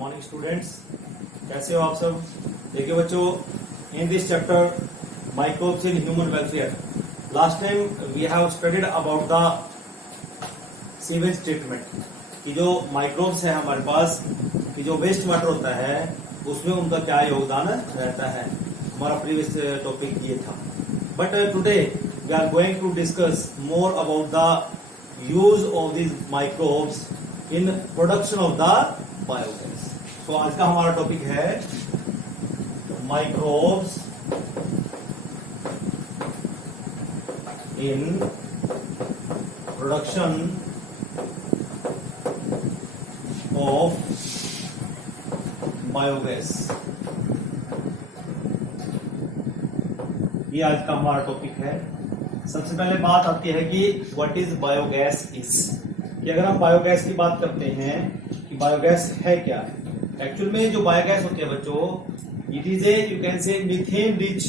Morning students, कैसे हो आप सब। देखिए बच्चों, in this chapter microbes in human welfare, last time we have studied about the sewage treatment कि जो माइक्रोब्स है हमारे पास कि जो वेस्ट वाटर होता है उसमें उनका क्या योगदान रहता है। हमारा प्रीवियस टॉपिक ये था, but today we are going to discuss more about the use of this microbes in production of the biogas. तो आज का हमारा टॉपिक है microbes in production of biogas. ये आज का हमारा टॉपिक है। सबसे पहले बात आती है कि व्हाट इज बायोगैस इज, कि अगर हम बायोगैस की बात करते हैं कि बायोगैस है क्या। एक्चुअल में जो बायोगैस होती है बच्चों, it is a you can से मीथेन रिच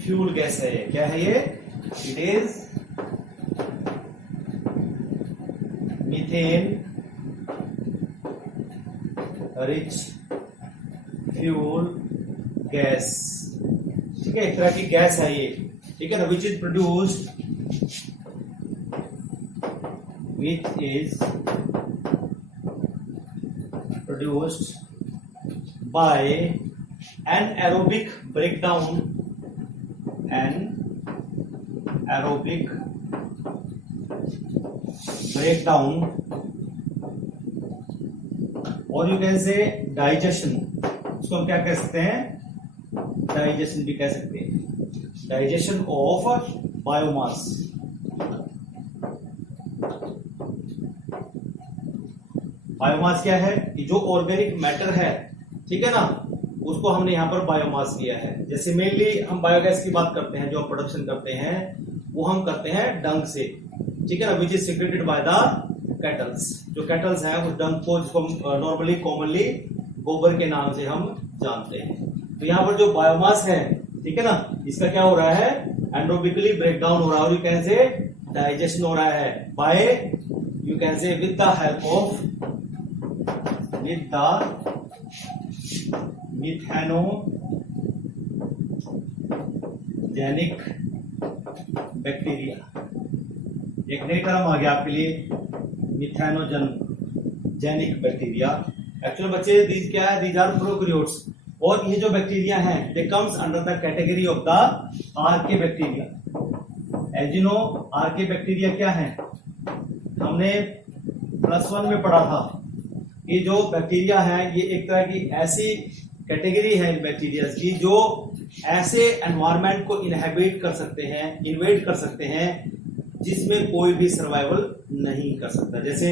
फ्यूल गैस है। क्या है ये? It is methane rich fuel gas. ठीक है, एक तरह की गैस है ये, ठीक है ना, which is produced by anaerobic breakdown और यू कैन से डाइजेशन। उसको हम क्या कह सकते हैं? डाइजेशन भी कह सकते हैं। Digestion of biomass. बायोमास क्या है? कि जो ऑर्गेनिक मैटर है, ठीक है ना, उसको हमने यहां पर बायोमास लिया है। जैसे मेनली हम बायोगैस की बात करते हैं, जो हम प्रोडक्शन करते हैं वो हम करते हैं डंग से, ठीक है ना, which is secreted by the kettles. जो कैटल्स हैं उस डंग को, जिसको नॉर्मली कॉमनली गोबर के नाम से हम जानते हैं। तो यहाँ पर जो बायोमास है, ठीक है ना, इसका क्या हो रहा है? एंड्रोबिकली ब्रेकडाउन हो रहा है और यू कैन से डाइजेशन हो रहा है by you can say with the help of methanogenic bacteria. एक नई टर्म आ गया आपके लिए, मिथेनोजेनिक बैक्टीरिया। एक्चुअली बच्चे दीज क्या है? दीज आर प्रोकैरियोट्स, और ये जो बैक्टीरिया हैं they comes under the category of the archaebacteria. As you know, archaebacteria क्या है? हमने +1 में पढ़ा था कि जो बैक्टीरिया है ये एक तरह की ऐसी कैटेगरी है इन बैक्टीरिया की जो ऐसे एनवायरनमेंट को इनहेबिट कर सकते हैं, इन्वेड कर सकते हैं जिसमें कोई भी सर्वाइवल नहीं कर सकता। जैसे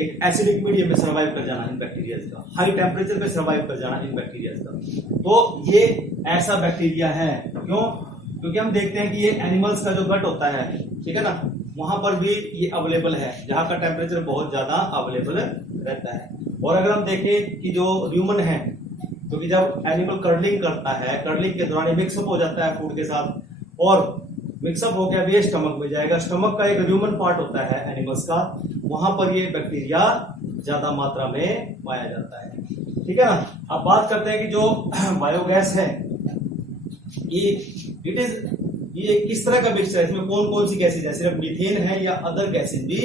एक एसिडिक मीडियम में सर्वाइव कर जाना इन बैक्टीरिया का, हाई टेम्परेचर पे सर्वाइव कर जाना इन बैक्टीरिया का। तो ये ऐसा बैक्टीरिया है। क्यों? क्योंकि हम देखते हैं कि ये एनिमल्स का जो गट होता है, ठीक है ना, वहां पर भी ये अवेलेबल है, जहां का टेम्परेचर बहुत ज्यादा अवेलेबल रहता है। और अगर हम देखें कि जो ह्यूमन है, क्योंकि जब एनिमल कर्लिंग करता है, कर्लिंग के दौरान मिक्सअप हो जाता है फूड के साथ, और मिक्सअप हो गया ये स्टमक में जाएगा। स्टमक का एक ह्यूमन पार्ट होता है एनिमल्स का, वहां पर ये बैक्टीरिया ज्यादा मात्रा में पाया जाता है, ठीक है ना। अब बात करते हैं कि जो बायोगैस है ये किस तरह का मिक्सचर है, इसमें कौन कौन सी गैसेज है? सिर्फ मीथेन है या अदर गैसेज भी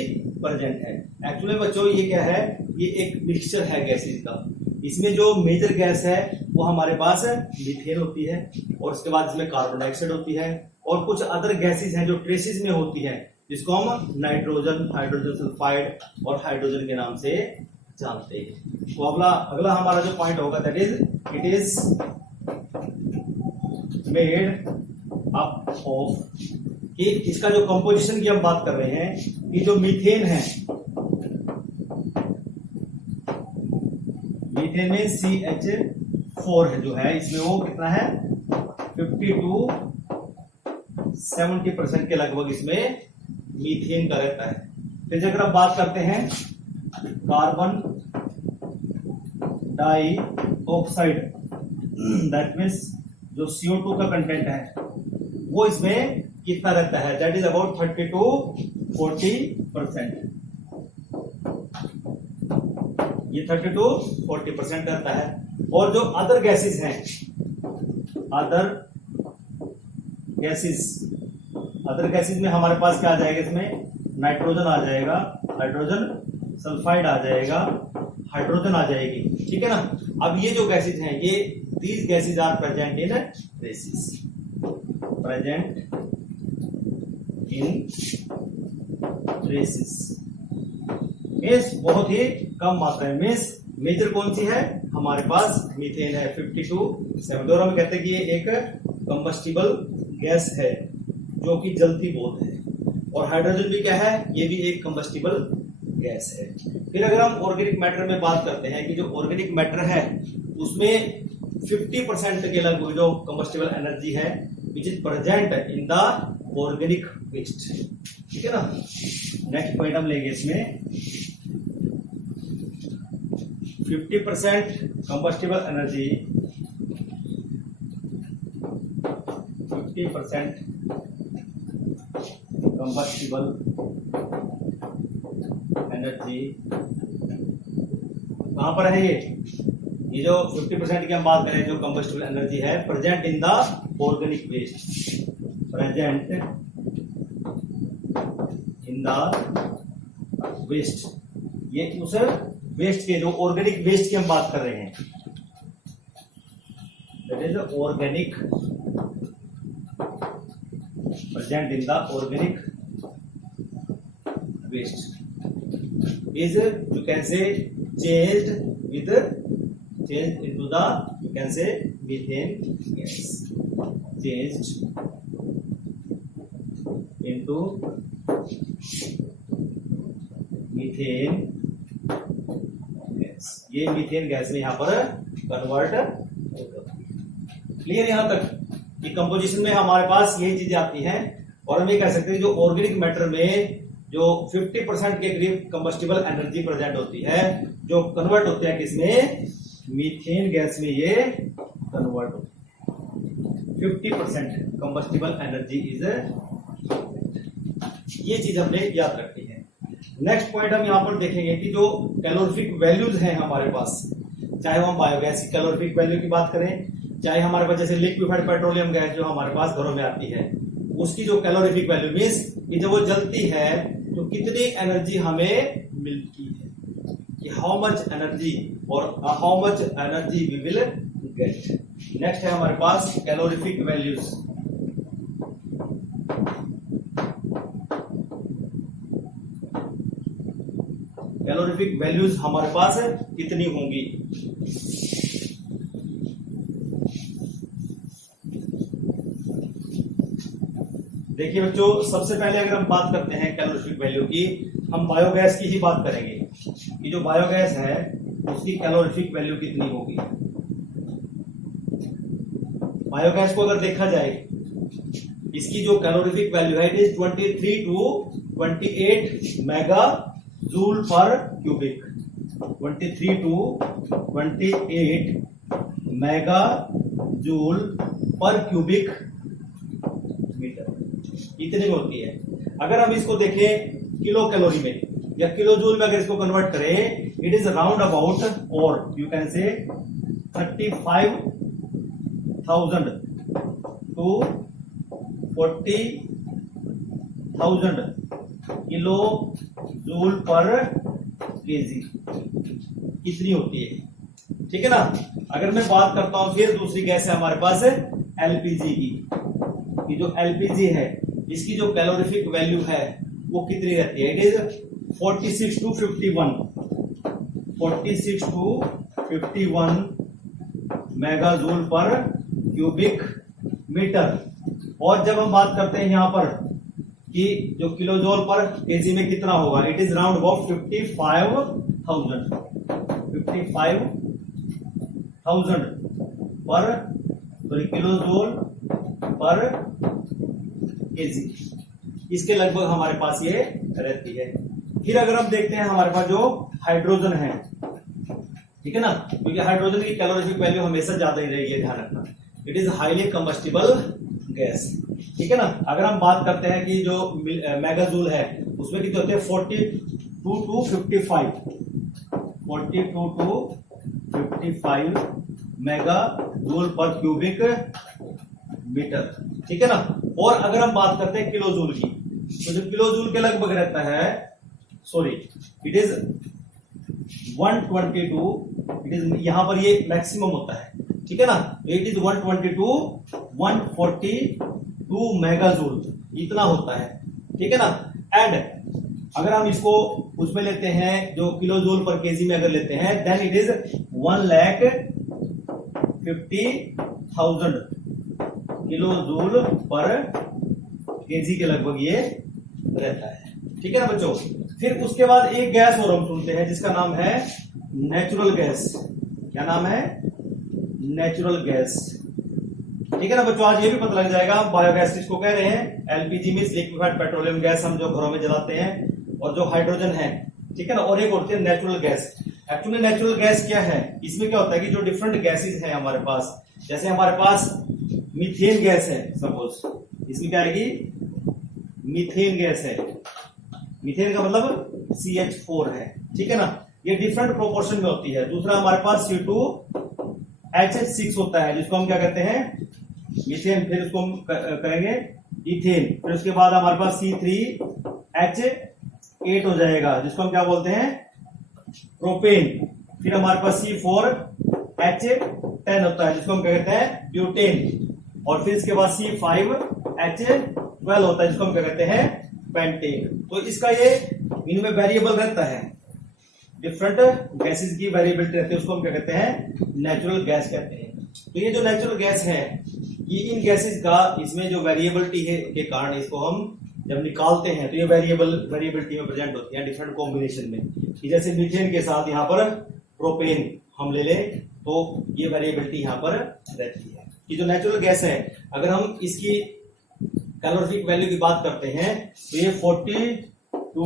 प्रेजेंट है? एक्चुअली बच्चों ये क्या है? ये एक मिक्सचर है गैसेज का। इसमें जो मेजर गैस है वो हमारे पास मीथेन होती है, और उसके बाद इसमें कार्बन डाइऑक्साइड होती है, और कुछ अदर गैसेज हैं जो ट्रेसेस में होती है, जिसको हम नाइट्रोजन, हाइड्रोजन सल्फाइड और हाइड्रोजन के नाम से जानते हैं। तो अगला हमारा जो पॉइंट होगा that is it is made up of, कि इसका जो कंपोजिशन की हम बात कर रहे हैं कि जो मीथेन है, मीथेन में CH4 है जो है, इसमें वो कितना है? 50 to 70% के लगभग इसमें मीथेन का रहता है। फिर अगर आप बात करते हैं कार्बन डाइऑक्साइड, दैट मीन्स जो CO2 का कंटेंट है वो इसमें कितना रहता है? That is about 30 to 40%। ये ये 30 to 40% रहता है। और जो अदर गैसेस हैं, अदर गैसेस में हमारे पास क्या आ जाएगा, इसमें नाइट्रोजन आ जाएगा, हाइड्रोजन सल्फाइड आ जाएगा, हाइड्रोजन आ जाएगी, ठीक है ना। अब ये जो गैसेस हैं, ये these gases are present in traces, present in traces means बहुत ही कम मात्रा है। मीन्स मेजर कौन सी है हमारे पास, मीथेन है 52 और हम कहते हैं कि ये एक कंबस्टिबल गैस है जो कि जलती बहुत है। और हाइड्रोजन भी क्या है, ये भी एक कंबस्टिबल गैस है। फिर अगर हम ऑर्गेनिक मैटर में बात करते हैं कि जो ऑर्गेनिक मैटर है उसमें 50% के लगभग जो कंबस्टिबल एनर्जी है which is present in the organic waste, ठीक है ना। नेक्स्ट पॉइंट हम लेंगे इसमें 50% कंबस्टिबल एनर्जी, 50% कंबस्टिबल एनर्जी कहां पर है, ये जो 50% की हम बात करें जो कंबस्टिबल एनर्जी है present in the organic waste, present in the waste, ये उस वेस्ट के जो ऑर्गेनिक वेस्ट की हम बात कर रहे हैं, that is organic, present in the organic waste is you can say changed into the you can say methane gas, changed into methane gas, ये मीथेन गैस में यहां पर कन्वर्ट होगा। क्लियर यहां तक कि कंपोजिशन में हमारे पास यही चीजें आती हैं। और हम ये कह सकते हैं जो ऑर्गेनिक मैटर में जो 50% के करीब कंबस्टिबल एनर्जी प्रेजेंट होती है, जो कन्वर्ट होती है किसमें, मीथेन गैस में ये कन्वर्ट होती है। 50% कंबस्टिबल एनर्जी इज, ये चीज हमने याद रखनी है। नेक्स्ट पॉइंट हम यहां पर देखेंगे कि जो कैलोरीफिक वैल्यूज हैं हमारे पास, चाहे हम बायोगैस की कैलोरीफिक वैल्यू की बात करें, चाहे हमारे पास जैसे लिक्विफाइड पेट्रोलियम गैस जो हमारे पास घरों में आती है उसकी जो कैलोरीफिक वैल्यू मीन्स कि जब वो जलती है तो कितनी एनर्जी हमें मिलती है, कि हाउ मच एनर्जी और how much energy we will get. Next है हमारे पास कैलोरीफिक वैल्यूज, कैलोरीफिक वैल्यूज हमारे पास कितनी होंगी। देखिए बच्चों, सबसे पहले अगर हम बात करते हैं कैलोरीफिक वैल्यू की, हम बायोगैस की ही बात करेंगे कि जो बायोगैस है उसकी कैलोरीफिक वैल्यू कितनी होगी। बायोगैस को अगर देखा जाए इसकी जो कैलोरीफिक वैल्यू है it is 23 to 28 mega joule per cubic, 23 to 28 mega joule per cubic metre, इतनी होती है। अगर हम इसको देखें किलो कैलोरी में या किलो जूल में अगर इसको कन्वर्ट करें, इट इज राउंड अबाउट और यू कैन से 35,000 to 40,000 kilo joule per KG कितनी होती है, ठीक है ना। अगर मैं बात करता हूं फिर दूसरी गैस है हमारे पास एलपीजी की, कि जो एलपीजी है इसकी जो कैलोरीफिक वैल्यू है वो कितनी रहती है, it is 46 to 51 mega joule per cubic metre. और जब हम बात करते हैं यहां पर कि जो किलो जूल पर केजी में कितना होगा, इट इज राउंड अबाउट 55,000 पर किलो जूल पर केजी, इसके लगभग हमारे पास ये रहती है। फिर अगर हम देखते हैं हमारे पास जो हाइड्रोजन है, ठीक है ना, क्योंकि हाइड्रोजन की कैलोरीफिक वैल्यू हमेशा ज्यादा ही रहेगी, ध्यान रखना। It is highly combustible gas, ठीक है ना। अगर हम बात करते हैं कि जो मेगाजूल है उसमें कितने होते हैं 42 to 55, 42 to 55 mega joule per cubic metre, ठीक है ना। और अगर हम बात करते हैं किलो जूल की, तो जो किलो जूल के लगभग रहता है, sorry it is 122, it is यहां पर ये मैक्सिमम होता है, ठीक है ना। इट इज 122 142 मेगा जूल, इतना होता है, ठीक है ना। एंड अगर हम इसको उसमें लेते हैं जो किलो जूल पर केजी में अगर लेते हैं, then it is 1,50,000 kilo joule per KG के लगभग ये रहता है, ठीक है ना बच्चों। फिर उसके बाद एक गैस और हम सुनते हैं जिसका नाम है नेचुरल गैस। क्या नाम है? नेचुरल गैस, ठीक है ना बच्चों। आज ये भी पता लग जाएगा बायोगैस किसको कह रहे हैं। LPG means liquefied petroleum gas, हम जो घरों में जलाते हैं, और जो हाइड्रोजन है, ठीक है ना। और एक होती है natural gas. Actually natural gas क्या है, इसमें क्या होता है कि जो डिफरेंट गैसेस हैं हमारे पास, जैसे हमारे पास मीथेन गैस है, सपोज इसमें क्या आएगी, मीथेन गैस है। मीथेन का मतलब CH4 है, ठीक है ना। ये डिफरेंट प्रोपोर्शन में होती है। दूसरा हमारे पास C2H6 होता है, जिसको हम क्या कहते हैं, मीथेन। फिर उसको हम करेंगे इथेन। फिर उसके बाद हमारे पास C3H8 हो जाएगा, जिसको हम क्या बोलते हैं, प्रोपेन। फिर हमारे पास C4H10 होता है, जिसको हम क्या कहते हैं, ब्यूटेन। और फिर इसके बाद C5H12 होता है, जिसको हम क्या कहते हैं, पेंटेन। तो इसका ये इनमें वेरिएबल रहता है, डिफरेंट गैसेस की वेरिएबिलिटी रहती है, उसको हम क्या कहते हैं, नेचुरल गैस कहते हैं। तो ये जो नेचुरल गैस है, ये इन गैसेस का इसमें जो वेरिएबिलिटी है के कारण इसको हम जब निकालते हैं तो ये वेरिएबिलिटी में प्रेजेंट होती है डिफरेंट कॉम्बिनेशन में। कि जैसे मीथेन के साथ यहाँ पर प्रोपेन हम ले लें तो ये वेरिएबिलिटी यहाँ पर रहती है। कि जो नेचुरल गैस है, अगर हम इसकी कैलोरीफिक वैल्यू की बात करते हैं तो ये 42 to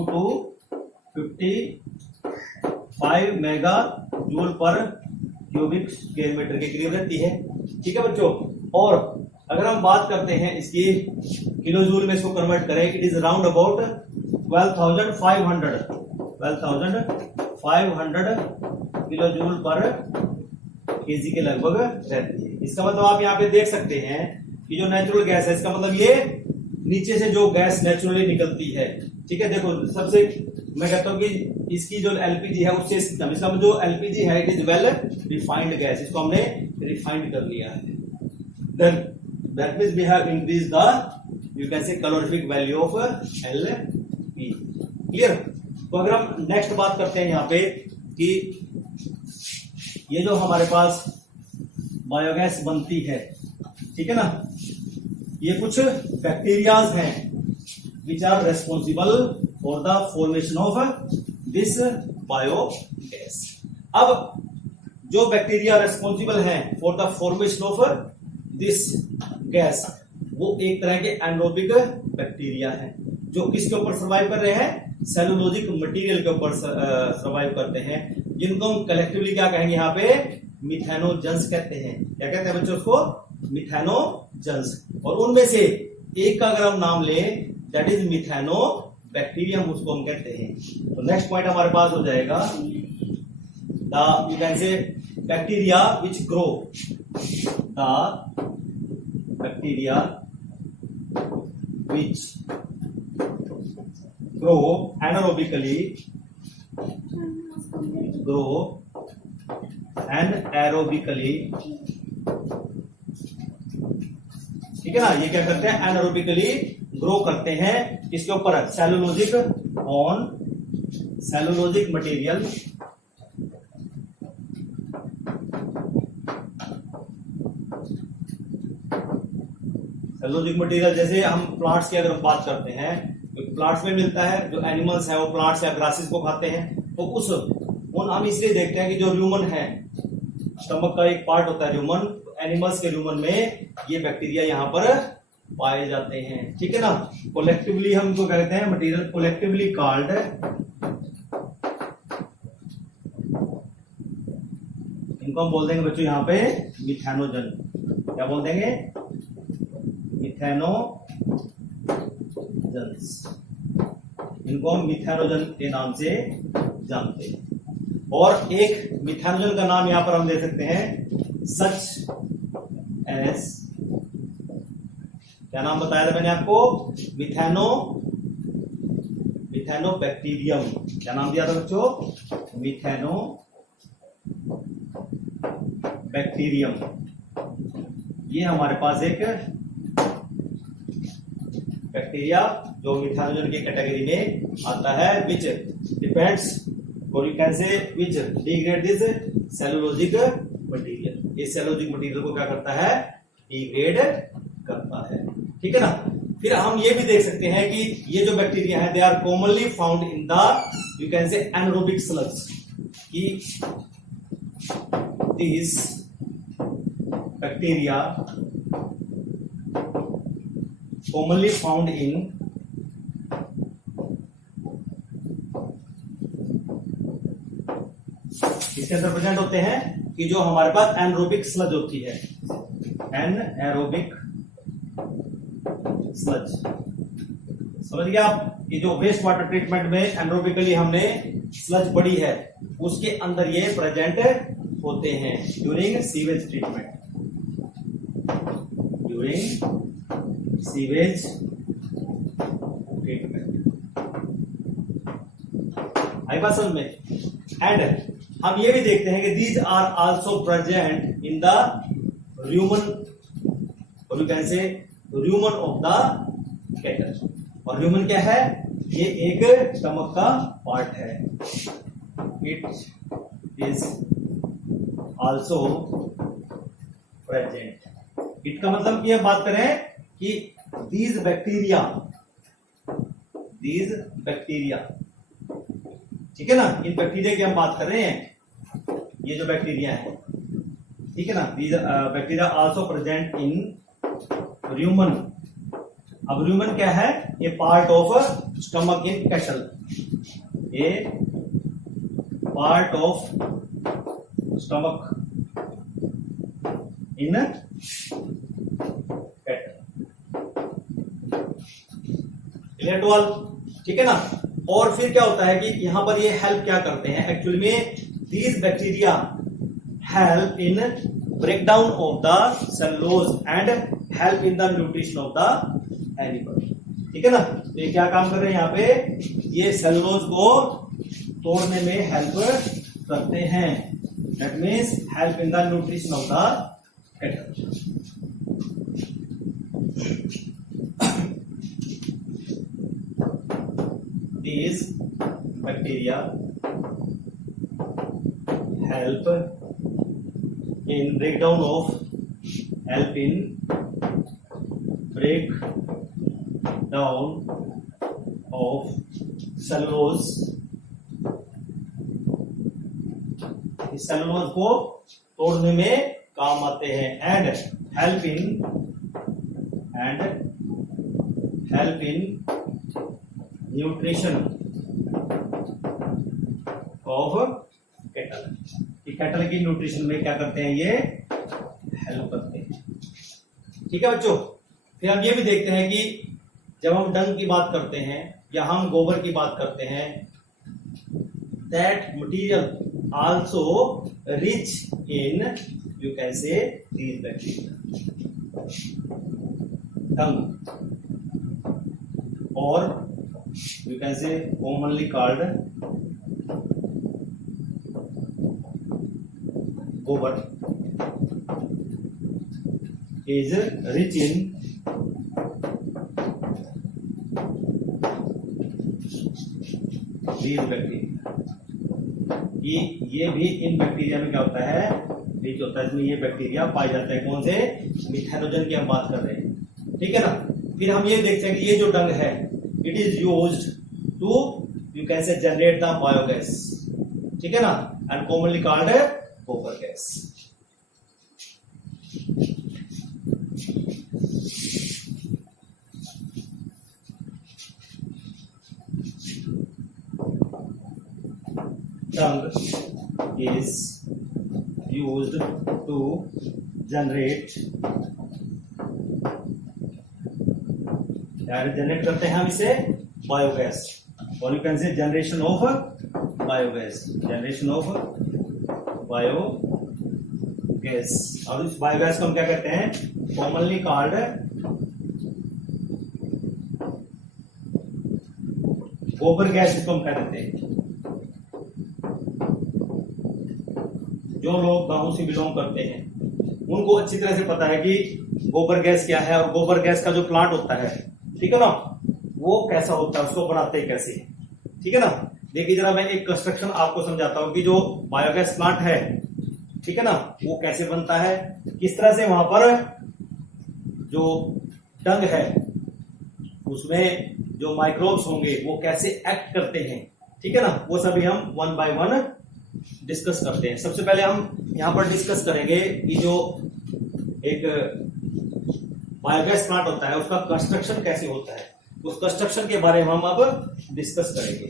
55 mega joule per cubic square metre के करीब रहती है, ठीक है बच्चों। और अगर हम बात करते हैं इसकी किलो जूल में इसको कन्वर्ट करें, it is round about 12,500 kilo joule per KG के लगभग रहती है। इसका मतलब आप यहाँ पे देख सकते हैं कि जो नेचुरल गैस है, इसका मतलब ये नीचे से जो गैस नेचुरली निकलती है, ठीक है। देखो सबसे मैं कहता हूं कि इसकी जो एलपीजी है उससे इसका मतलब जो एलपीजी है it is well refined gas, इसको हमने रिफाइंड कर लिया है। Then that means we have increase the, you can say, calorific value of LPG. Clear. तो अगर हम नेक्स्ट बात करते हैं यहाँ पे कि ये जो हमारे पास बायोगैस बनती है, ठीक है ना, ये कुछ बैक्टीरियाज हैं which are responsible for the formation of this biogas. अब जो बैक्टीरिया रेस्पॉन्सिबल हैं for the formation of this gas, वो एक तरह के एनारोबिक बैक्टीरिया हैं जो किसके ऊपर सर्वाइव कर रहे हैं, सेलुलोजिक मटेरियल के ऊपर सर्वाइव करते हैं, जिनको हम कलेक्टिवली क्या कहेंगे यहाँ पे, मिथेनोजेंस कहते हैं। क्या कहते हैं बच्चों उसको, मिथेनोजेंस। और उनमें से एक का अगर हम नाम लें दैट इज मिथेनो बैक्टीरियम, उसको हम कहते हैं। तो नेक्स्ट पॉइंट हमारे पास हो जाएगा द, यू कैन से, bacteria which grow, the bacteria which grow anaerobically, grow anaerobically, ठीक है ना। ये क्या करते हैं, एनारोबिकली ग्रो करते हैं, इसके ऊपर cellulosic, on cellulosic material, cellulosic material. जैसे हम प्लांट्स की अगर बात करते हैं तो प्लांट्स में मिलता है, जो एनिमल्स है वो प्लांट्स या ग्रासेस को खाते हैं, तो उन हम इसलिए देखते हैं कि जो र्यूमन है, स्टमक का एक पार्ट होता है र्यूमन, एनिमल्स के र्यूमन में ये बैक्टीरिया यहाँ पर पाए जाते हैं, ठीक है ना। कोलेक्टिवली हम इनको कहते हैं मटेरियल कोलेक्टिवली कॉल्ड, इनको हम बोल देंगे बच्चों यहाँ पे मिथेनोजन। क्या बोल देंगे, मिथेनोजेंस। इनको हम मिथेनोजन के नाम से जानते हैं। और एक मिथानोजन का नाम यहां पर हम दे सकते हैं सच एस, क्या नाम बताया था मैंने आपको, मिथानोबैक्टीरियम। क्या नाम दिया था बच्चों, मिथानोबैक्टीरियम। ये हमारे पास एक बैक्टीरिया जो मिथानोजन की कैटेगरी में आता है, विच डिपेंड्स और यू कैन से विच डिग्रेड दिस सेलुलोजिक मटेरियल। इस सेलुलोजिक मटेरियल को क्या करता है, डिग्रेड करता है। ठीक है ना। फिर हम ये भी देख सकते हैं कि ये जो बैक्टीरिया है they are commonly found in the you can say anaerobic sludges, कि this bacteria commonly found in इसके अंदर प्रेजेंट होते हैं कि जो हमारे पास एनरोबिक स्लज होती है, एनएरोबिक स्लज। समझ गया आप, ये जो वेस्ट वाटर ट्रीटमेंट में एनरोबिकली हमने स्लज बड़ी है उसके अंदर ये प्रेजेंट होते हैं during sewage treatment, during sewage treatment. आई बात समझ में। एंड हम ये भी देखते हैं कि these are also present in the rumen, और यू कैन से र्यूमन ऑफ द कैटल। और र्यूमन क्या है, ये एक स्टमक का पार्ट है। It is also present. It का मतलब कि हम बात करें कि these बैक्टीरिया, ठीक है ना, इन बैक्टीरिया की हम बात कर रहे हैं, ये जो बैक्टीरिया है, ठीक है ना, these bacteria also present in rumen. अब र्यूमन क्या है, ये part of stomach in cattle, ये part of stomach in two, ठीक है ना। और फिर क्या होता है कि यहां पर ये हेल्प क्या करते हैं, एक्चुअली में these bacteria help in breakdown of the cellulose and help in the nutrition of the animal. ठीक है ना। तो ये क्या काम कर रहे हैं यहाँ पे, ये सेलुलोज को तोड़ने में हेल्प करते हैं, that means help in the nutrition of the cattle. These bacteria help in breakdown of cellulose। इस सेलुलोज को तोड़ने में काम आते हैं, and help in nutrition of cattle. Cattle की न्यूट्रिशन में क्या करते हैं, ये हेल्प करते हैं। ठीक है बच्चों। फिर हम ये भी देखते हैं कि जब हम डंग की बात करते हैं या हम गोबर की बात करते हैं, that material also rich in you can say these bacteria. Dung और you can say commonly called gobar is rich in these bacteria। ये भी इन बैक्टीरिया में क्या होता है, रिच होता है, इसमें ये बैक्टीरिया पाए जाते हैं। कौन से, मिथानोजन की हम बात कर रहे हैं। ठीक है ना। फिर हम ये देखते हैं कि ये जो डंग है, it is used to you can say generate the biogas, ठीक है ना, and commonly called gobar gas। Dung is used to generate, generate करते हैं हम इसे बायोगैस, और यू कैन से generation of biogas, generation of biogas. और इस बायोगैस को हम क्या कहते हैं, कॉमनली कॉल्ड गोबर गैस, इसको हम क्या कहते हैं। जो लोग गांव से बिलोंग करते हैं उनको अच्छी तरह से पता है कि गोबर गैस क्या है और गोबर गैस का जो प्लांट होता है, ठीक है ना, वो कैसा होता है, उसको बनाते हैं कैसे, ठीक है ना। देखिए जरा मैं एक कंस्ट्रक्शन आपको समझाता हूं कि जो बायोगैस प्लांट है, ठीक है ना, वो कैसे बनता है, किस तरह से वहां पर जो डंग है उसमें जो माइक्रोब्स होंगे वो कैसे एक्ट करते हैं, ठीक है ना, वो सभी हम वन बाय वन डिस्कस करते हैं। सबसे पहले हम यहां पर डिस्कस करेंगे कि जो एक बायोगैस प्लांट होता है उसका कंस्ट्रक्शन कैसे होता है, उस कंस्ट्रक्शन के बारे में हम अब डिस्कस करेंगे।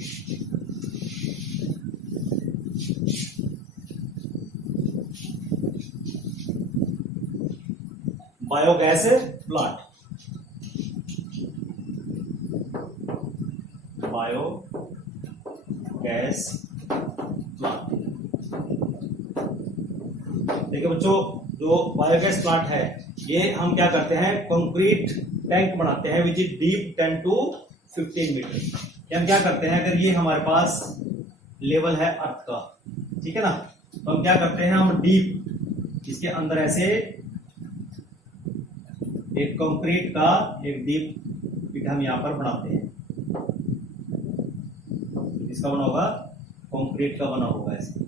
Biogas plant, biogas plant. देखिए बच्चों, जो बायोगैस प्लांट है ये हम क्या करते हैं, कंक्रीट टैंक बनाते हैं which is deep 10 to 15 metre. हम क्या करते हैं, अगर ये हमारे पास लेवल है अर्थ का, ठीक है ना, तो हम क्या करते हैं, हम डीप इसके अंदर ऐसे एक कंक्रीट का एक डीप पिट हम यहां पर बनाते हैं। इसका बना होगा, कंक्रीट का बना होगा ऐसे,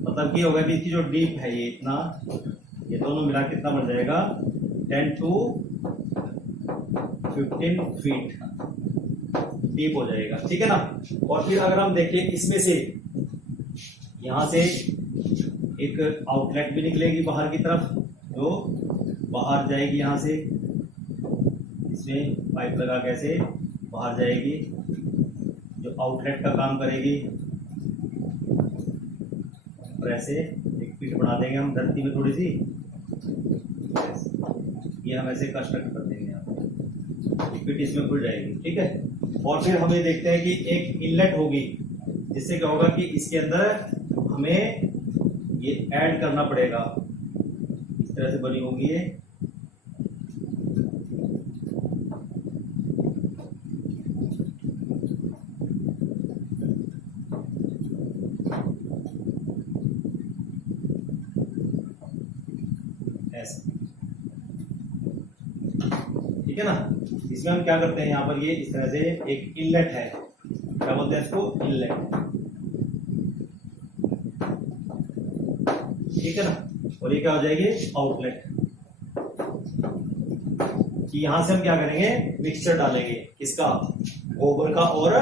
मतलब ये होगा कि इसकी जो डीप है ये इतना, ये दोनों मिला कितना बन जाएगा, 10 to 15 फीट डीप हो जाएगा, ठीक है ना। और फिर अगर हम देखें इसमें से यहां से एक आउटलेट भी निकलेगी बाहर की तरफ, जो बाहर जाएगी यहां से, इसमें पाइप लगा कैसे बाहर जाएगी, जो आउटलेट का काम करेगी। और ऐसे एक पिट बना देंगे हम धरती में थोड़ी सी, ये हम ऐसे कंस्ट्रक्ट कर देंगे यहाँ पर, पिट इसमें खुल जाएगी, ठीक है। और फिर हमें देखते हैं कि एक इनलेट होगी, जिससे क्या होगा कि इसके अंदर हमें ये ऐड करना पड़ेगा, इस तरह से बनी होगी ये, ऐसे, ठीक है ना। इसमें हम क्या करते हैं, यहाँ पर ये इस तरह से एक इनलेट है, क्या बोलते हैं इसको, इनलेट, ठीक है ना। और ये क्या हो जाएगी, आउटलेट, कि यहां से हम क्या करेंगे, मिक्सचर डालेंगे, किसका, गोबर का और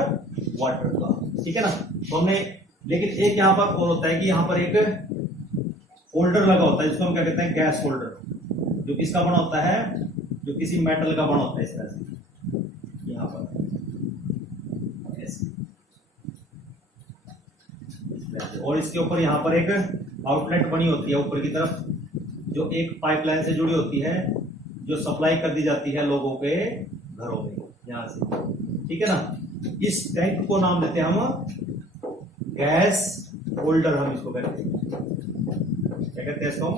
वाटर का, ठीक है ना। तो हमने, लेकिन एक यहाँ पर और होता है कि यहाँ पर एक होल्डर लगा होता है, जिसको हम क्या कहते हैं, गैस होल्डर, जो किसका बना होता है, जो किसी मेटल का बना होता है, इस तरह से यहाँ पर ऐसे, और इसके ऊपर यहाँ पर एक आउटलेट बनी होती है ऊपर की तरफ, जो एक पाइपलाइन से जुड़ी होती है, जो सप्लाई कर दी जाती है लोगों के घरों में यहां से, ठीक है ना। इस टैंक को नाम देते हैं हम गैस होल्डर, हम इसको कहते हैं, क्या कहते हैं इसको,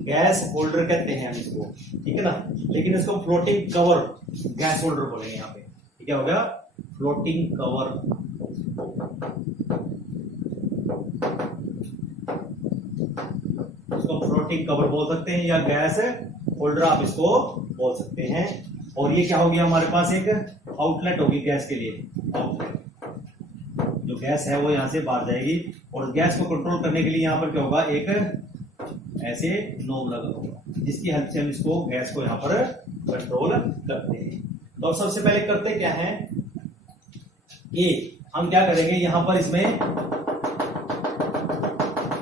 गैस होल्डर कहते हैं हम इसको, ठीक है ना। लेकिन इसको फ्लोटिंग कवर गैस होल्डर बोलेंगे यहाँ पे, ठीक है, हो गया फ्लोटिंग कवर। इसको फ्लोटिंग कवर बोल सकते हैं या गैस होल्डर आप इसको बोल सकते हैं। और ये क्या हो गया, हमारे पास एक आउटलेट होगी गैस के लिए, आउटलेट, जो गैस है वो यहां से बाहर जाएगी, और गैस को कंट्रोल करने के लिए यहाँ पर क्या होगा, एक ऐसे नोब लगा होगा, जिसकी हेल्प से हम इसको गैस को यहाँ पर कंट्रोल करते हैं। तो सबसे पहले करते क्या है कि हम क्या करेंगे, यहां पर इसमें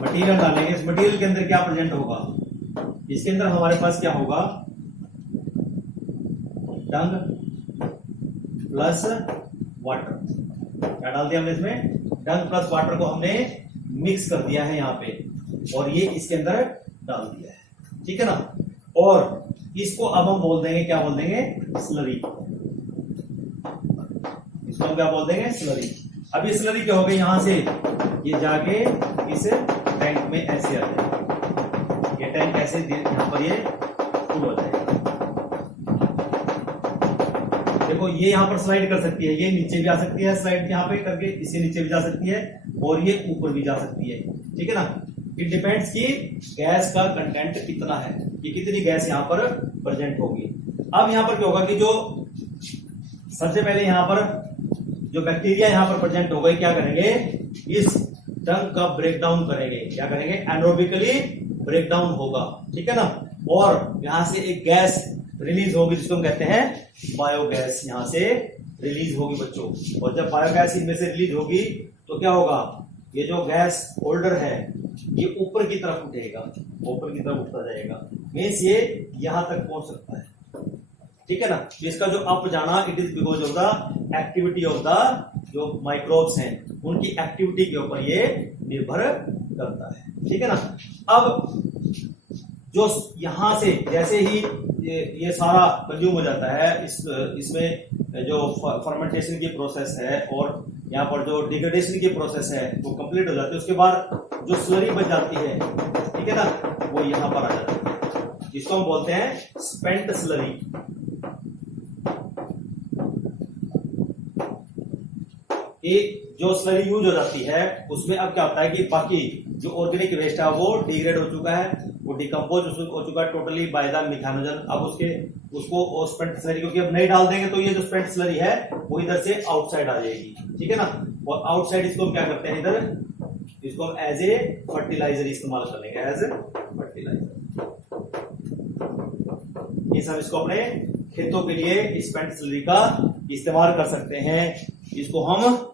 मटेरियल डालेंगे। इस मटेरियल के अंदर क्या प्रेजेंट होगा, इसके अंदर हमारे पास क्या होगा, डंग प्लस वाटर। क्या डाल दिया हमने इसमें, डंग प्लस वाटर को हमने मिक्स कर दिया है यहाँ पे, और ये इसके अंदर डाल दिया है, ठीक है ना। और इसको अब हम बोल देंगे, क्या बोल देंगे, स्लरी। इसको इसको हम क्या बोल देंगे, स्लरी। अब ये स्लरी क्या हो गई, यहां से ये जाके इस टैंक में ऐसे आ जाएगा, ये टैंक ऐसे यहां पर ये फुल हो जाएगा। देखो ये यहाँ पर स्लाइड कर सकती है, ये नीचे भी आ सकती है स्लाइड यहाँ पे करके, इससे नीचे भी जा सकती है और ये ऊपर भी जा सकती है, ठीक है ना। इट डिपेंड्स कि गैस का कंटेंट कितना है, कि कितनी गैस यहाँ पर प्रेजेंट होगी। अब यहाँ पर क्या होगा कि जो सबसे पहले यहाँ पर जो बैक्टीरिया यहाँ पर प्रेजेंट हो गए, क्या करेंगे, इस टंग का ब्रेक डाउन करेंगे, क्या करेंगे, एनारोबिकली ब्रेक डाउन होगा, ठीक है ना। और यहां से एक गैस रिलीज होगी जिसको हम कहते हैं बायोगैस, यहां से रिलीज होगी बच्चों। और जब बायोगैस इनमें से रिलीज होगी तो क्या होगा, ये जो गैस होल्डर है ये ऊपर की तरफ उठेगा, ऊपर की तरफ उठता जाएगा, मीन्स ये यहां तक पहुंच सकता है, ठीक है ना। इसका जो अप जाना, it is because of the activity of the जो माइक्रोब्स हैं उनकी एक्टिविटी के ऊपर ये निर्भर करता है, ठीक है ना। अब जो यहां से जैसे ही ये सारा कंज्यूम हो जाता है, इसमें जो फर्मेंटेशन की प्रोसेस है और यहाँ पर जो डिग्रेडेशन की प्रोसेस है वो कंप्लीट हो जाती है, उसके बाद जो स्लरी बच जाती है, ठीक है ना, वो यहाँ पर आ जाती है, जिसको हम बोलते हैं स्पेंट स्लरी। जो स्लरी यूज हो जाती है उसमें अब क्या होता है कि बाकी जो ऑर्गेनिक वेस्ट है वो डिग्रेड हो चुका है, वो डिकम्पोज हो चुका है टोटली बाय द मिथानोजन। अब उसको स्पेंट स्लरी, क्योंकि अब नहीं डाल देंगे तो ये जो स्पेंट स्लरी है वो इधर से आउटसाइड आ जाएगी, ठीक है ना। और आउटसाइड इसको हम क्या करते हैं, इधर इसको हम एज ए फर्टिलाइजर इस्तेमाल कर लेंगे, एज ए फर्टिलाइजर। ये सब इसको अपने खेतों के लिए स्पेंट स्लरी का इस्तेमाल कर सकते हैं, इसको हम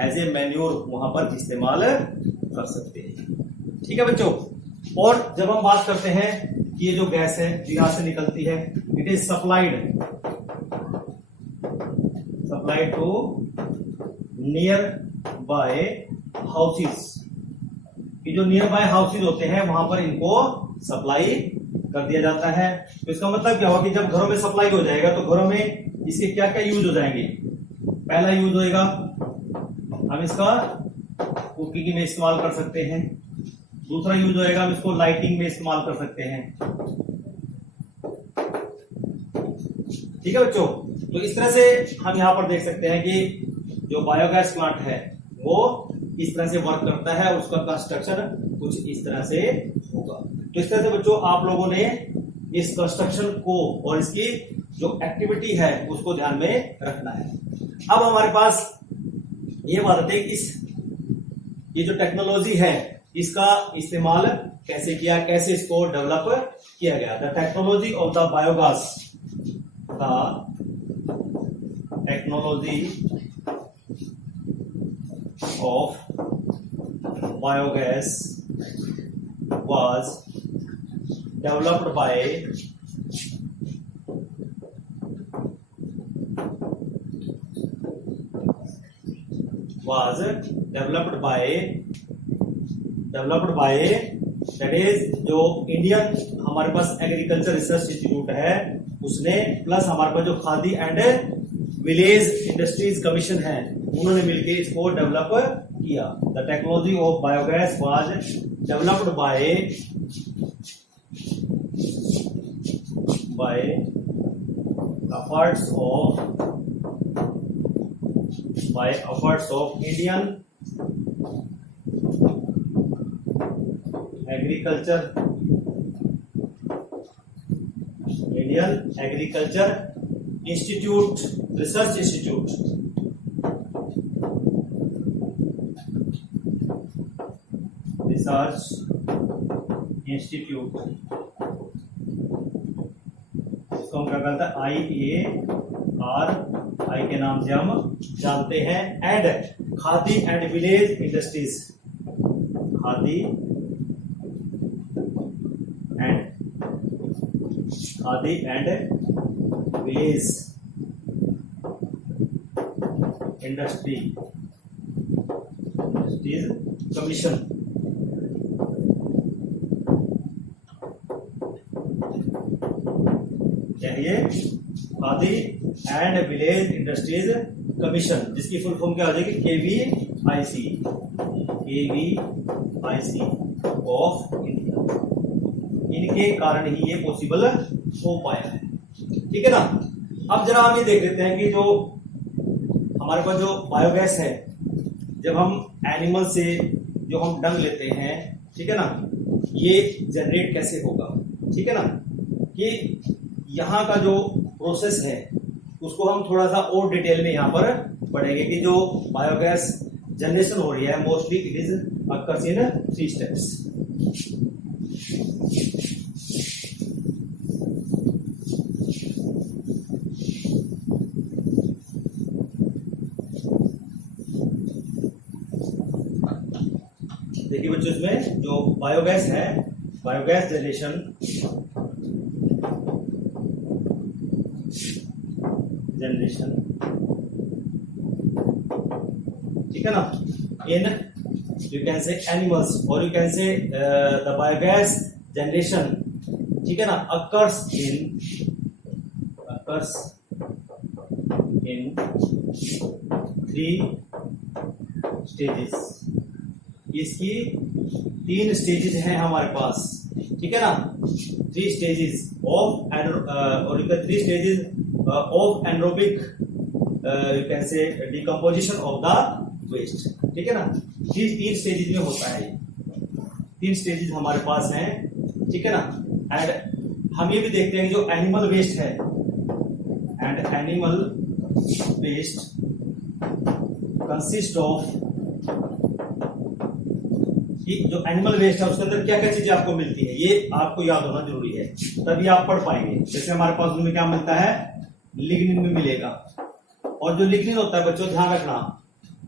एज ए मैन्योर वहां पर इस्तेमाल कर सकते हैं, ठीक है बच्चों। और जब हम बात करते हैं कि ये जो गैस है यहां से निकलती है, it is supplied to nearby houses. ये जो नियर बाय हाउसेस होते हैं वहां पर इनको सप्लाई कर दिया जाता है। तो इसका मतलब क्या होगा कि जब घरों में सप्लाई हो जाएगा तो घरों में इसके क्या क्या यूज हो जाएंगे। पहला यूज होएगा, हम इसका कुकिंग में इस्तेमाल कर सकते हैं। दूसरा यूज होएगा, हम इसको लाइटिंग में इस्तेमाल कर सकते हैं, ठीक है बच्चों। तो इस तरह से हम यहां पर देख सकते हैं कि जो बायोगैस प्लांट है वो इस तरह से वर्क करता है, उसका कंस्ट्रक्शन कुछ इस तरह से होगा। तो इस तरह से बच्चों आप लोगों ने इस कंस्ट्रक्शन को और इसकी जो एक्टिविटी है उसको ध्यान में रखना है। अब हमारे पास ये बात आती है कि ये जो टेक्नोलॉजी है इसका इस्तेमाल कैसे किया, कैसे इसको डेवलप किया गया। The technology of the biogas, the technology of biogas was developed by that is जो इंडियन हमारे पास एग्रीकल्चर रिसर्च इंस्टीट्यूट है उसने, प्लस हमारे पास जो khadi and village industries commission है उन्होंने मिलकर इसको डेवलप किया। The technology of biogas was developed by efforts of Indian Agriculture Institute, Research Institute, इसको हम क्या कहते हैं, IARI के नाम से हम जानते हैं। And Khadi and village industries, Khadi and village industries commission. चाहिए Khadi and village industries commission, जिसकी फुल फॉर्म क्या हो जाएगी, KVIC, KVIC ऑफ इंडिया। इनके कारण ही ये पॉसिबल हो पाया है, ठीक है ना। अब जरा हम ये देख लेते हैं कि जो हमारे पास जो बायोगैस है, जब हम एनिमल से जो हम डंग लेते हैं, ठीक है ना, ये जनरेट कैसे होगा, ठीक है ना, कि यहाँ का जो प्रोसेस है उसको हम थोड़ा सा और डिटेल में यहाँ पर पढ़ेंगे कि जो बायोगैस जनरेशन हो रही है mostly it is occurs in 3 steps. देखिए बच्चों, इसमें जो बायोगैस है, बायोगैस जनरेशन ठीक है ना, इन यू कैन से एनिमल्स और यू कैन से द बायोगैस जनरेशन, ठीक है ना, अकर्स इन 3 स्टेजेस। इसकी 3 स्टेजेस हैं हमारे पास, ठीक है ना, 3 स्टेजेस ऑफ और 3 stages of anaerobic you can say decomposition of the waste, ठीक है ना। 3 स्टेजेस में होता है, 3 स्टेजेस हमारे पास हैं, ठीक है ना। एंड हम ये भी देखते हैं कि जो एनिमल वेस्ट है, and animal waste consist of, जो एनिमल वेस्ट है उसके अंदर क्या क्या चीजें आपको मिलती है, ये आपको याद होना जरूरी है, तभी आप पढ़ पाएंगे। जैसे हमारे पास उनमें क्या मिलता है, लिग्निन भी मिलेगा, और जो लिग्निन होता है बच्चों ध्यान रखना,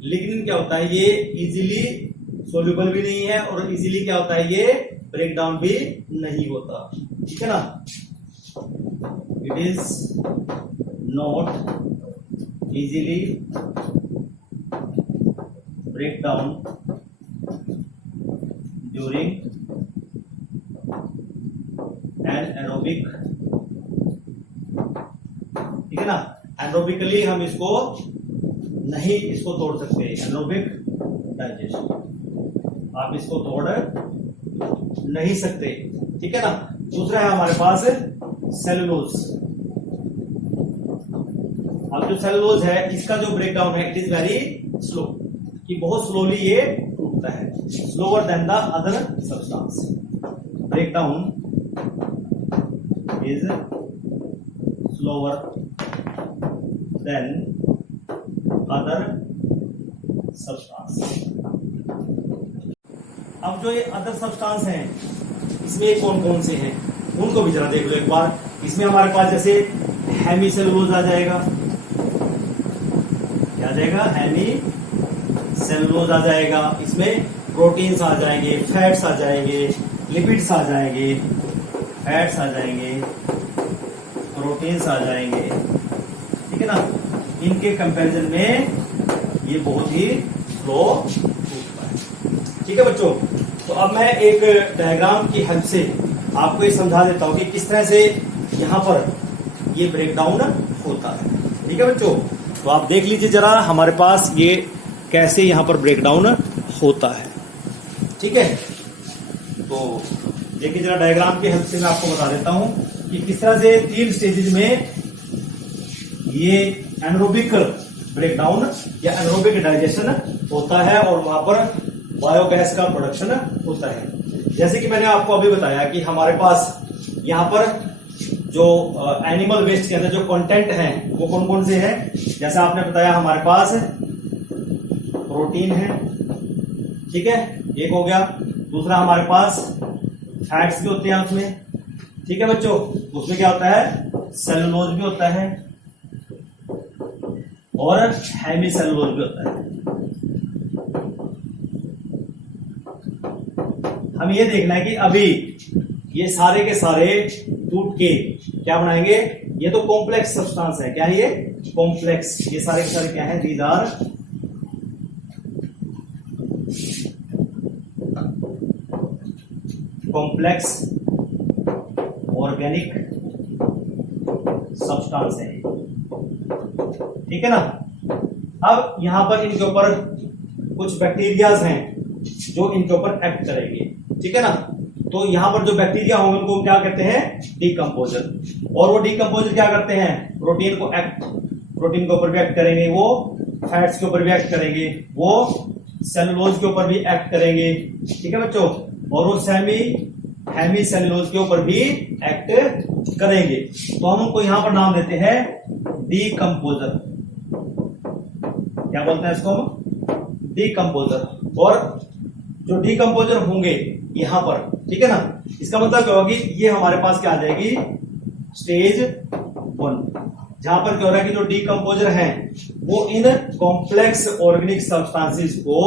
लिग्निन क्या होता है, ये इजीली सोल्यूबल भी नहीं है और इजीली क्या होता है, ये ब्रेक डाउन भी नहीं होता, ठीक है ना। It is not easily break down during anaerobic, ठीक है ना। एनरोबिकली हम इसको नहीं इसको तोड़ सकते, एनरोबिक डाइजेशन आप इसको तोड़ नहीं सकते, ठीक है ना। दूसरा है हमारे पास सेलुलोज। अब जो सेलुलोज है इसका जो ब्रेकडाउन है इट इज वेरी स्लो, कि बहुत स्लोली ये टूटता है, slower then the other substance. Breakdown is slower then other substance. अब जो ये अदर सब्सटेंस हैं इसमें कौन कौन से हैं उनको भी जरा देख लो एक बार। इसमें हमारे पास जैसे हेमी सेलुलोज आ जाएगा, क्या आ जाएगा, हेमी सेलुलोज आ जाएगा। इसमें प्रोटीन्स आ जाएंगे, फैट्स आ जाएंगे, लिपिड्स आ जाएंगे, फैट्स आ जाएंगे, प्रोटीन्स आ जाएंगे, ठीक है ना। इनके कंपैरिजन में ये बहुत ही स्लो टूटता है, ठीक है बच्चों। तो अब मैं एक डायग्राम की हेल्प से आपको ये समझा देता हूं कि किस तरह से यहां पर ये ब्रेकडाउन होता है, ठीक है बच्चों। तो आप देख लीजिए जरा हमारे पास ये कैसे यहां पर ब्रेकडाउन होता है, ठीक है। तो देखिए जरा डायग्राम की हेल्प से मैं आपको बता देता हूं कि किस तरह से 3 स्टेजेस में ये एनरोबिक ब्रेकडाउन या एनरोबिक डाइजेशन होता है और वहां पर बायोगैस का प्रोडक्शन होता है। जैसे कि मैंने आपको अभी बताया कि हमारे पास यहाँ पर जो एनिमल वेस्ट के अंदर जो कंटेंट है वो कौन कौन से हैं, जैसा आपने बताया हमारे पास प्रोटीन है, ठीक है, एक हो गया। दूसरा हमारे पास फैट्स भी होते हैं उसमें, ठीक है बच्चों। उसमें क्या होता है, सेलुलोज भी होता है और हेमी सेलुलोज भी होता है। हम ये देखना है कि अभी ये सारे के सारे टूट के क्या बनाएंगे, ये तो कॉम्प्लेक्स सब्सटेंस है, क्या है ये, कॉम्प्लेक्स। ये सारे के सारे क्या है, these are complex organic substance है, ठीक है ना। अब यहां पर इनके ऊपर कुछ बैक्टीरियाज हैं जो इनके ऊपर एक्ट करेंगे, ठीक है ना। तो यहां पर जो बैक्टीरिया होंगे उनको क्या कहते हैं, डीकंपोजर। और वो डीकंपोजर क्या करते हैं, प्रोटीन के ऊपर भी एक्ट करेंगे, वो फैट्स के ऊपर भी एक्ट करेंगे, वो सेलुलोज के ऊपर भी एक्ट करेंगे, ठीक है बच्चों। और वो हेमी सेलुलोज के ऊपर भी एक्ट करेंगे। तो हम उनको यहां पर नाम देते हैं डीकंपोजर। क्या बोलते हैं इसको हम, डीकंपोजर। और जो डीकंपोजर होंगे यहां पर, ठीक है ना, इसका मतलब क्या होगी, ये हमारे पास क्या आ जाएगी, स्टेज 1, जहां पर क्या हो रहा है कि जो डीकंपोजर है वो इन कॉम्प्लेक्स ऑर्गेनिक सब्सटेंसेस को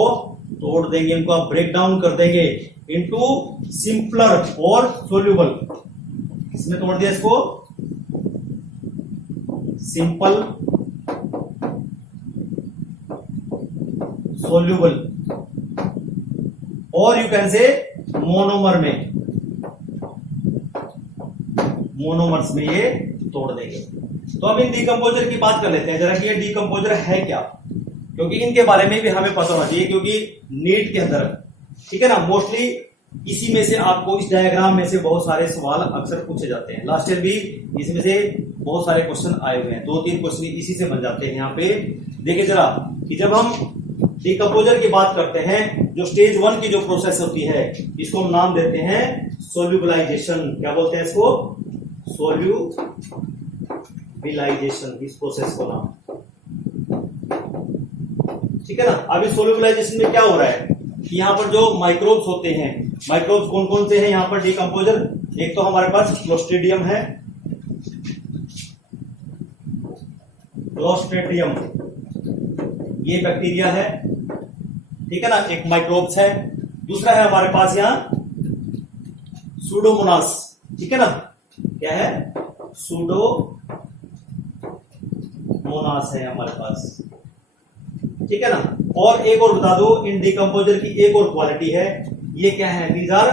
तोड़ देंगे, इनको आप ब्रेक डाउन कर देंगे इनटू सिंपलर और सोल्यूबल। इसमें तोड़ दिया इसको सिंपल, सोल्यूबल और यू कैन से मोनोमर में, मोनोमर्स में ये तोड़ देंगे। तो अब इन डीकंपोजर की बात कर लेते हैं जरा कि ये डीकंपोजर है क्या, क्योंकि इनके बारे में भी हमें पता होना चाहिए, क्योंकि नीट के अंदर, ठीक है ना, मोस्टली इसी में से आपको, इस डायग्राम में से बहुत सारे सवाल अक्सर पूछे जाते हैं। लास्ट ईयर भी इसमें से बहुत सारे क्वेश्चन आए हुए हैं, 2-3 क्वेश्चन इसी से बन जाते हैं। यहाँ पे देखिए जरा कि जब हम डीकंपोजर की बात करते हैं, जो स्टेज 1 की जो प्रोसेस होती है इसको हम नाम देते हैं सोल्यूबलाइजेशन। क्या बोलते हैं इसको, सोल्यूबलाइजेशन, इस प्रोसेस को नाम, ठीक है ना। अभी सोल्यूबलाइजेशन में क्या हो रहा है कि यहां पर जो माइक्रोब्स होते हैं, माइक्रोब्स कौन कौन से हैं यहां पर डीकंपोजर, एक तो हमारे पास क्लोस्ट्रीडियम है, क्लोस्ट्रीडियम ये बैक्टीरिया है, ठीक है ना, एक माइक्रोब्स है। दूसरा है हमारे पास यहां सूडोमोनास, ठीक है ना, क्या है, सूडोमोनास है हमारे पास, ठीक है ना। और एक और बता दो, इन डीकंपोजर की एक और क्वालिटी है, ये क्या है, दीज आर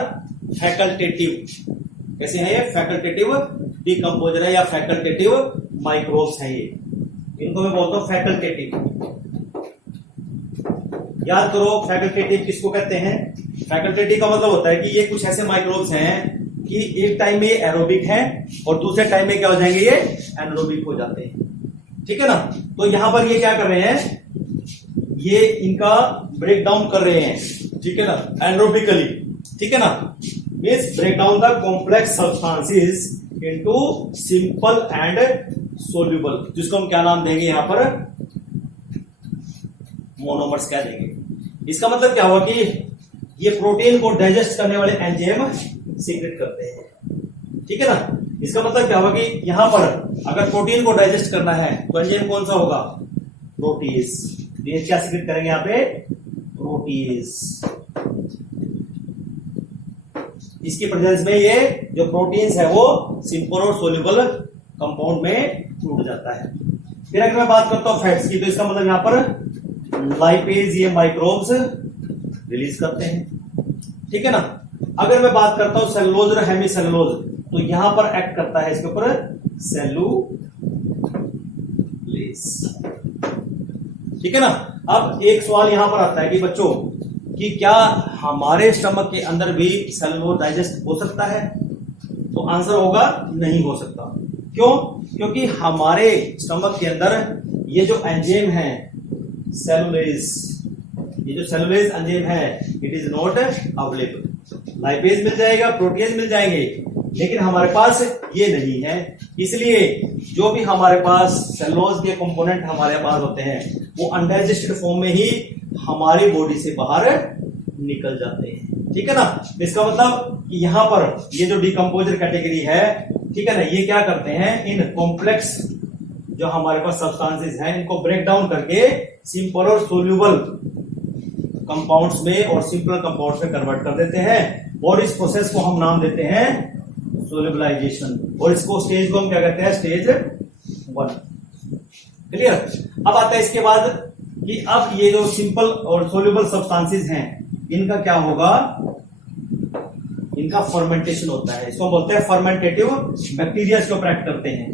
फैकल्टेटिव। कैसे है ये, फैकल्टेटिव डीकंपोजर है या फैकल्टेटिव माइक्रोब्स है ये, इनको मैं बोलता हूं फैकल्टेटिव। याद करो फैकल्टेटिव किसको कहते हैं, फैकल्टेटिव का मतलब होता है कि ये कुछ ऐसे माइक्रोब्स हैं कि एक टाइम में ये एरोबिक है और दूसरे टाइम में क्या हो जाएंगे, ये एनारोबिक हो जाते हैं, ठीक है ना। तो यहां पर ये क्या कर रहे हैं, ये इनका ब्रेक डाउन कर रहे हैं, ठीक है ना, एनारोबिकली, ठीक है ना, means break down the complex substances into simple and soluble, जिसको हम क्या नाम देंगे यहां पर, मोनोमर्स कह देंगे। इसका मतलब क्या हुआ कि ये प्रोटीन को डाइजेस्ट करने वाले एंजाइम सीक्रेट करते हैं, ठीक है ना। इसका मतलब क्या हुआ कि यहां पर अगर प्रोटीन को डाइजेस्ट करना है तो एंजाइम कौन सा होगा, प्रोटीज। ये क्या सीक्रेट करेंगे यहां पे, प्रोटीज। इसकी प्रेजेंस में ये जो प्रोटीन्स है वो सिंपल और सोल्यूबल कंपाउंड में टूट जाता है। फिर अगर मैं बात करता हूं फैट्स की, तो इसका मतलब यहां पर लाइपेज ये माइक्रोब्स रिलीज करते हैं, ठीक है ना। अगर मैं बात करता हूं सेलुलोज और हेमी सेलुलोज, तो यहां पर एक्ट करता है इसके ऊपर सेलुलेज, ठीक है ना। अब एक सवाल यहां पर आता है कि बच्चों कि क्या हमारे स्टमक के अंदर भी सेलुलोज डाइजेस्ट हो सकता है, तो आंसर होगा नहीं हो सकता। क्यों, क्योंकि हमारे स्टमक के अंदर ये जो एंजाइम है सेलुलेज, ये जो सेलुलेज एंजाइम है it is not available. Lipase मिल जाएगा, प्रोटीज मिल जाएंगे, लेकिन हमारे पास ये नहीं है। इसलिए जो भी हमारे पास सेलुलोज के कंपोनेंट हमारे पास होते हैं वो अनडाइजेस्टेड फॉर्म में ही हमारी बॉडी से बाहर निकल जाते हैं, ठीक है ना। इसका मतलब कि यहां पर ये जो डीकंपोजर कैटेगरी है, ठीक है ना, ये क्या करते हैं, इन कॉम्प्लेक्स जो हमारे पास सब्सटेंसेस हैं इनको ब्रेक डाउन करके सिंपल और सोल्यूबल कंपाउंड्स में और सिंपल कंपाउंड्स में कन्वर्ट कर देते हैं, और इस प्रोसेस को हम नाम देते हैं सोल्यूबलाइजेशन। और इसको स्टेज को हम क्या कहते हैं, स्टेज 1। क्लियर। अब आता है इसके बाद कि अब ये जो सिंपल और सोल्यूबल सब्सटेंसेस हैं इनका क्या होगा, इनका फर्मेंटेशन होता है। इसको बोलते हैं फर्मेंटेटिव बैक्टीरिया, इसको एक्ट करते हैं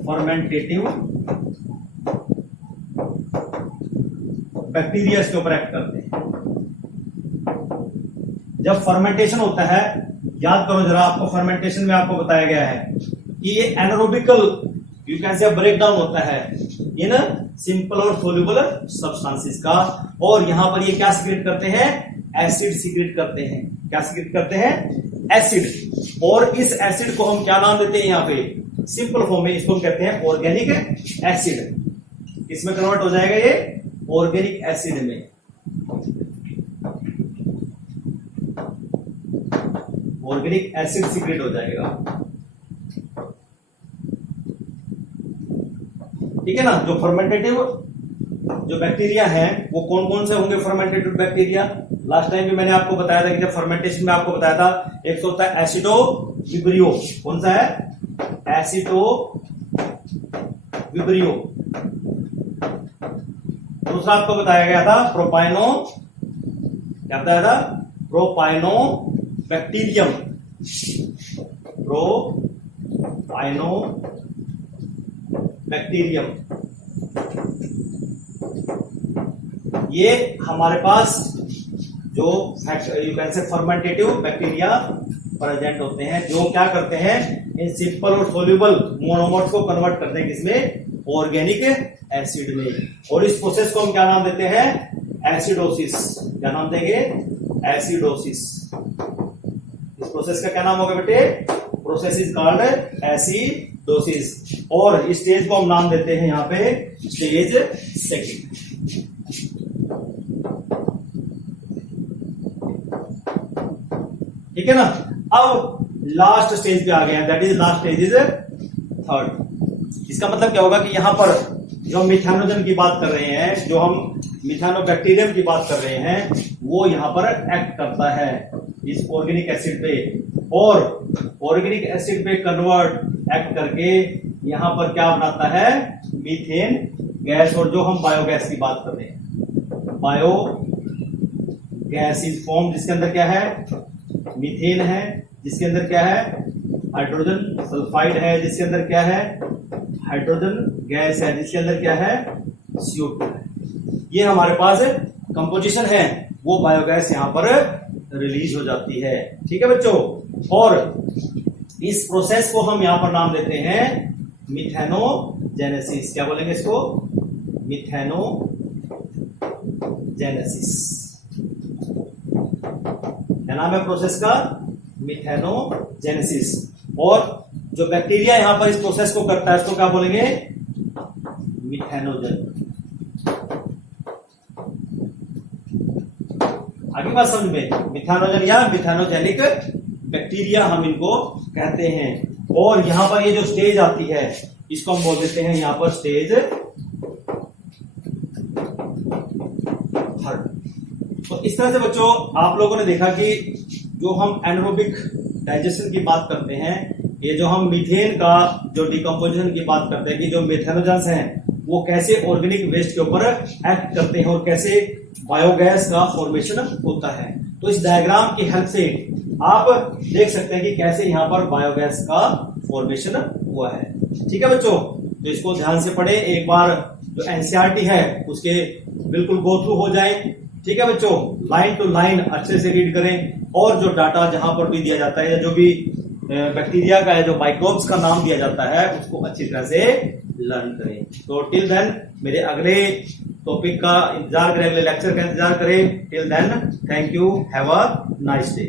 फर्मेंटेटिव बैक्टीरिया इसके ऊपर एक्ट करते हैं। जब फर्मेंटेशन होता है, याद करो जरा, आपको फर्मेंटेशन में आपको बताया गया है कि ये anaerobically you can say break down होता है इन सिंपल और सोल्यूबल सब्सटेंसेस का, और यहां पर ये क्या सीक्रेट करते हैं, एसिड सीक्रेट करते हैं। क्या सीक्रेट करते हैं, एसिड। और इस एसिड को हम क्या नाम देते हैं, यहां पे सिंपल फॉर्म में इसको कहते हैं ऑर्गेनिक एसिड। इसमें कन्वर्ट हो जाएगा ये ऑर्गेनिक एसिड में। ऑर्गेनिक एसिड सीक्रेट हो जाएगा, ठीक है ना। जो फर्मेंटेटिव जो बैक्टीरिया है वो कौन कौन से होंगे फर्मेंटेटिव बैक्टीरिया, लास्ट टाइम भी मैंने आपको बताया था कि जब फर्मेंटेशन में आपको बताया था, एक तो होता है एसिडो विब्रियो। कौन सा है, एसिडो विब्रियो। दूसरा आपको बताया गया था प्रोपाइनो, क्या बताया था, प्रोपाइनो बैक्टीरियम। प्रोपाइनो बैक्टीरियम, ये हमारे पास जो फर्मेंटेटिव बैक्टीरिया प्रेजेंट होते हैं, जो क्या करते हैं, इन सिंपल और सोल्यूबल मोनोमर्स को कन्वर्ट करते हैं किसमें, ऑर्गेनिक एसिड में। और इस प्रोसेस को हम क्या नाम देते हैं, एसिडोसिस। क्या नाम देंगे, एसिडोसिस। इस प्रोसेस का क्या नाम होगा बेटे, प्रोसेस इज कॉल्ड एसिडोसिस। और इस स्टेज को हम नाम देते हैं यहां पे स्टेज सेकंड। ठीक है ना। अब लास्ट स्टेज पे आ गए हैं, that is last stage is third. इसका मतलब क्या होगा कि यहां पर जो मिथेनोजन की बात कर रहे हैं, जो हम मिथेनोबैक्टीरियम की बात कर रहे हैं, वो यहां पर एक्ट करता है इस ऑर्गेनिक एसिड पे, और ऑर्गेनिक एसिड पे कन्वर्ट एक्ट करके यहां पर क्या बनाता है, मीथेन गैस। और जो हम बायोगैस की बात कर रहे हैं, बायो गैस इज फॉर्म, जिसके अंदर क्या है, मीथेन है, जिसके अंदर क्या है, हाइड्रोजन सल्फाइड है, जिसके अंदर क्या है, हाइड्रोजन गैस है, जिसके अंदर क्या है, CO2 है। ये हमारे पास कंपोजिशन है, वो बायोगैस यहां पर रिलीज हो जाती है। ठीक है बच्चों। और इस प्रोसेस को हम यहां पर नाम देते हैं मिथेनोजेनेसिस। क्या बोलेंगे इसको, मिथेनोजेनेसिस। क्या नाम है प्रोसेस का, मिथेनोजेनेसिस। और जो बैक्टीरिया यहां पर इस प्रोसेस को करता है, इसको क्या बोलेंगे, मिथेनोजन। आगे बात समझ में, मिथेनोजन या मिथेनोजेनिक बैक्टीरिया हम इनको कहते हैं। और यहां पर ये जो स्टेज आती है, इसको हम बोल देते हैं यहां पर स्टेज थर्ड। तो इस तरह से बच्चों आप लोगों ने देखा कि जो हम एनारोबिक डाइजेशन की बात करते हैं, ये जो हम मीथेन का जो डिकम्पोजिशन की बात करते हैं, कि जो मिथेनोजेंस हैं वो कैसे ऑर्गेनिक वेस्ट के ऊपर एक्ट करते हैं और कैसे बायोगैस का फॉर्मेशन होता है। तो इस डायग्राम की हेल्प से आप देख सकते हैं कि कैसे यहां पर बायोगैस का फॉर्मेशन हुआ है। ठीक है बच्चों, तो इसको ध्यान से पढ़े, एक बार जो एनसीईआरटी है उसके बिल्कुल गो थ्रू हो जाए। ठीक है बच्चों, लाइन टू लाइन अच्छे से रीड करें, और जो डाटा जहां पर भी दिया जाता है, या जो भी बैक्टीरिया का है, जो माइक्रोब्स का नाम दिया जाता है, उसको अच्छी तरह से लर्न करें। तो टिल देन मेरे अगले टॉपिक का इंतजार करें, अगले लेक्चर का इंतजार करें। Till then thank you, have a nice day.